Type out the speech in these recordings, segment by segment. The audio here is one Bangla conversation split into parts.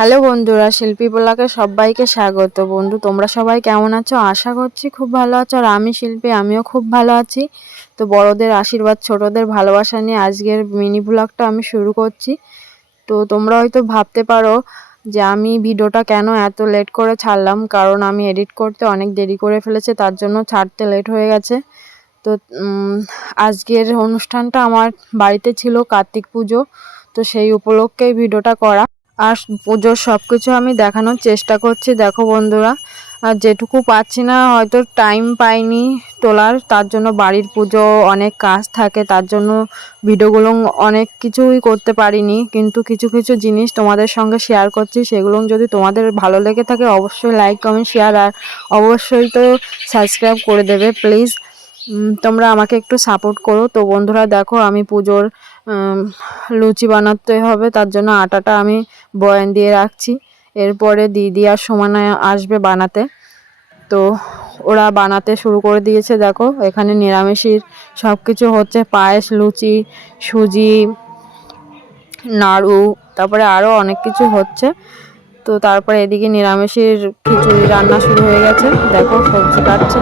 হ্যালো বন্ধুরা, শিল্পী ব্লগে সবাইকে স্বাগত। বন্ধু, তোমরা সবাই কেমন আছো? আশা করছি খুব ভালো আছো। আর আমি শিল্পী, আমিও খুব ভালো আছি। তো বড়দের আশীর্বাদ, ছোটদের ভালোবাসা নিয়ে আজকের মিনি ব্লগটা আমি শুরু করছি। তো তোমরা হয়তো ভাবতে পারো যে আমি ভিডিওটা কেন এত লেট করে ছাড়লাম, কারণ আমি এডিট করতে অনেক দেরি করে ফেলেছে, তার জন্য ছাড়তে লেট হয়ে গেছে। তো আজকের অনুষ্ঠানটা আমার বাড়িতে ছিল, কার্তিক পুজো। তো সেই উপলক্ষেই ভিডিওটা করা। আর পুজোর সব কিছু আমি দেখানোর চেষ্টা করছি। দেখো বন্ধুরা, আর যেটুকু পাচ্ছি না, হয়তো টাইম পাইনি তোলার, তার জন্য বাড়ির পুজো অনেক কাজ থাকে, তার জন্য ভিডিওগুলো অনেক কিছুই করতে পারিনি। কিন্তু কিছু কিছু জিনিস তোমাদের সঙ্গে শেয়ার করছি, সেগুলো যদি তোমাদের ভালো লেগে থাকে অবশ্যই লাইক, কমেন্ট, শেয়ার আর অবশ্যই তো সাবস্ক্রাইব করে দেবে প্লিজ। তোমরা আমাকে একটু সাপোর্ট করো। তো বন্ধুরা দেখো, আমি পুজোর লুচি বানাতে হবে, তার জন্য আটাটা আমি বয়ান দিয়ে রাখছি। এরপরে দিদি আর সমানে আসবে বানাতে। তো ওরা বানাতে শুরু করে দিয়েছে। দেখো এখানে নিরামিষের সব কিছু হচ্ছে, পায়েস, লুচি, সুজি, নাড়ু, তারপরে আরও অনেক কিছু হচ্ছে। তো তারপরে এদিকে নিরামিষের খিচুড়ি রান্না শুরু হয়ে গেছে। দেখো সবজি কাটছে।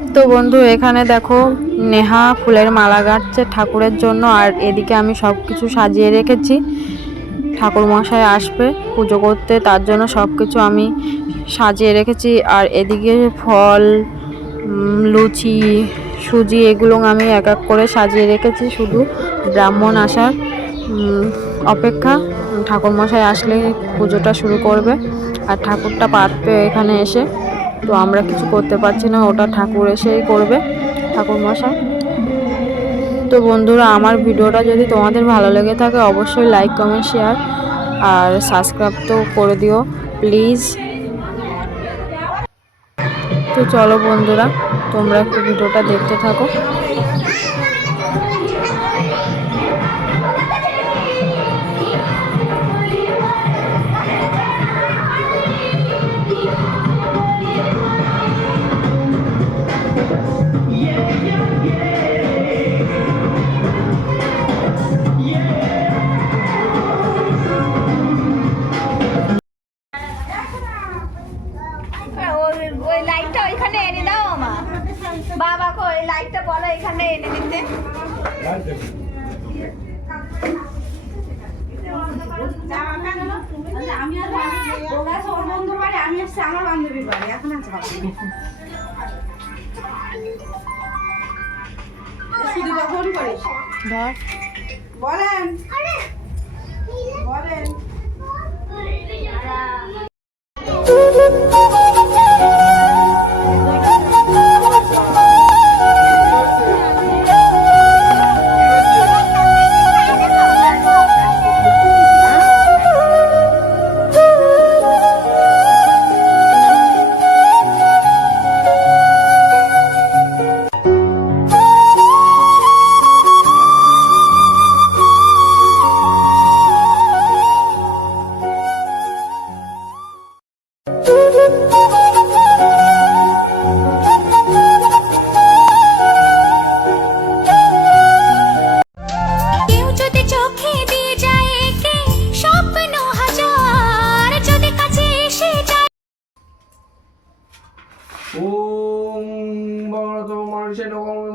তো বন্ধু এখানে দেখো, নেহা ফুলের মালা গাঁথছে ঠাকুরের জন্য। আর এদিকে আমি সব কিছু সাজিয়ে রেখেছি, ঠাকুর মশাই আসবে পুজো করতে, তার জন্য সব কিছু আমি সাজিয়ে রেখেছি। আর এদিকে ফল, লুচি, সুজি, এগুলো আমি এক এক করে সাজিয়ে রেখেছি, শুধু ব্রাহ্মণ আসার অপেক্ষা। ঠাকুর মশাই আসলে পুজোটা শুরু করবে। আর ঠাকুরটা পাতবে এখানে এসে, তো আমরা কিছু করতে পারছি না, ওটা ঠাকুর এসেই করবে, ঠাকুর মশাই। তো বন্ধুরা, আমার ভিডিওটা যদি তোমাদের ভালো লেগে থাকে অবশ্যই লাইক, কমেন্ট, শেয়ার আর সাবস্ক্রাইব তো করে দিও প্লিজ। তো চলো বন্ধুরা, তোমরা একটু ভিডিওটা দেখতে থাকো। ওই লাইটটা ওইখানে এনে দাও মা। বাবাকে ওই লাইটটা বলো এখানে এনে দিতে। আমি আসছি আমার বান্ধবীর বাড়ি, এখন আছে ফোন করিস ধর বলেন বলেন।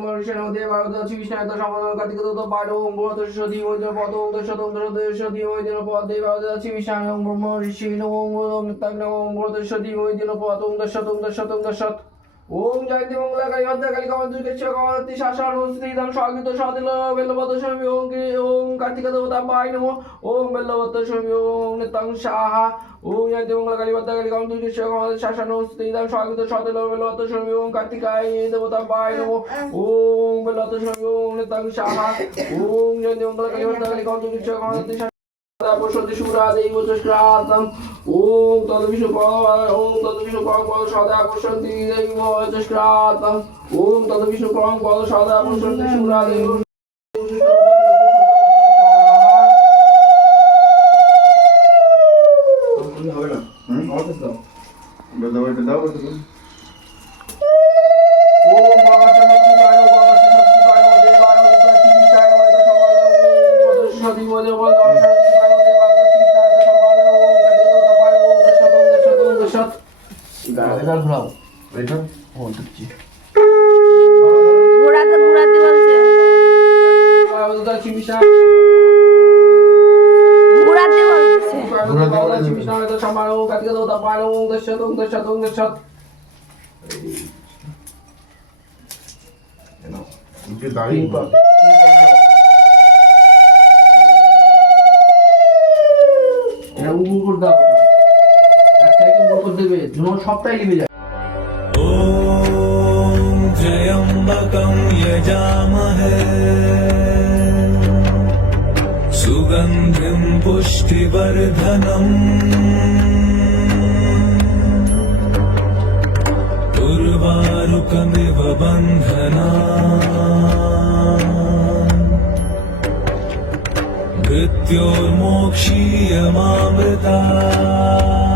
মনুষ্য দেব আদর্শী বিষ্ণায়ত সমাধান কার্তিক দত্ত পাঠো ব্রত সতী মৈত্র পদ দশত সতী মৈত্র পদ দেব আদর্শী বিষ্ণায়ত ব্রহ্ম ঋষি ওম নিত্যাগ্ন ওম ব্রত সতী মৈত্র পদ দশত ওম জয়ন্তী মঙ্গলাকালী ভদ্রকালী কমল দুর্গেশ্বর কমলতি শাসন শ্রীরাম স্বাগত সদিল বেল্লভদ্র স্বামী ওম কার্তিক দেবতা পাই নমো ওম বেল্লভদ্র স্বামী ওম নিত্যং সাহা ওম জয়ন্তী মঙ্গলাকালী ভদ্রকালী কমল দুর্গেশ্বর কমল শাসন শ্রীরাম স্বাগত সদিল বেল্লভদ্র স্বামী ওম কার্তিকায় দেবতা পাই নমো ওম বেল্লভদ্র স্বামী ওম নিত্যং সাহা ওম জয়ন্তী মঙ্গলাকালী ভদ্রকালী কমল দুর্গেশ্বর কমল বসন্তি শুভ্রাদেই বচস্ক্রাতম ওম তদবিষ্ণু ওম তদবিষ্ণু পরম সদা বসন্তি দেবী বচস্ক্রাতম ওম তদবিষ্ণু পরম সদা বসন্তি শুভ্রাদেই হবে না অর্থ দাও দাও এটা দাও ওম ঘোরাতে ঘোরাতে বলছে ঘোরাতে বলছে সবটাই লিখে যায় त्र्यम्बकं यजामहे सुगन्धिं पुष्टिवर्धनम् उर्वारुकमिव बन्धनान् मृत्योर्मोक्षीयमामृता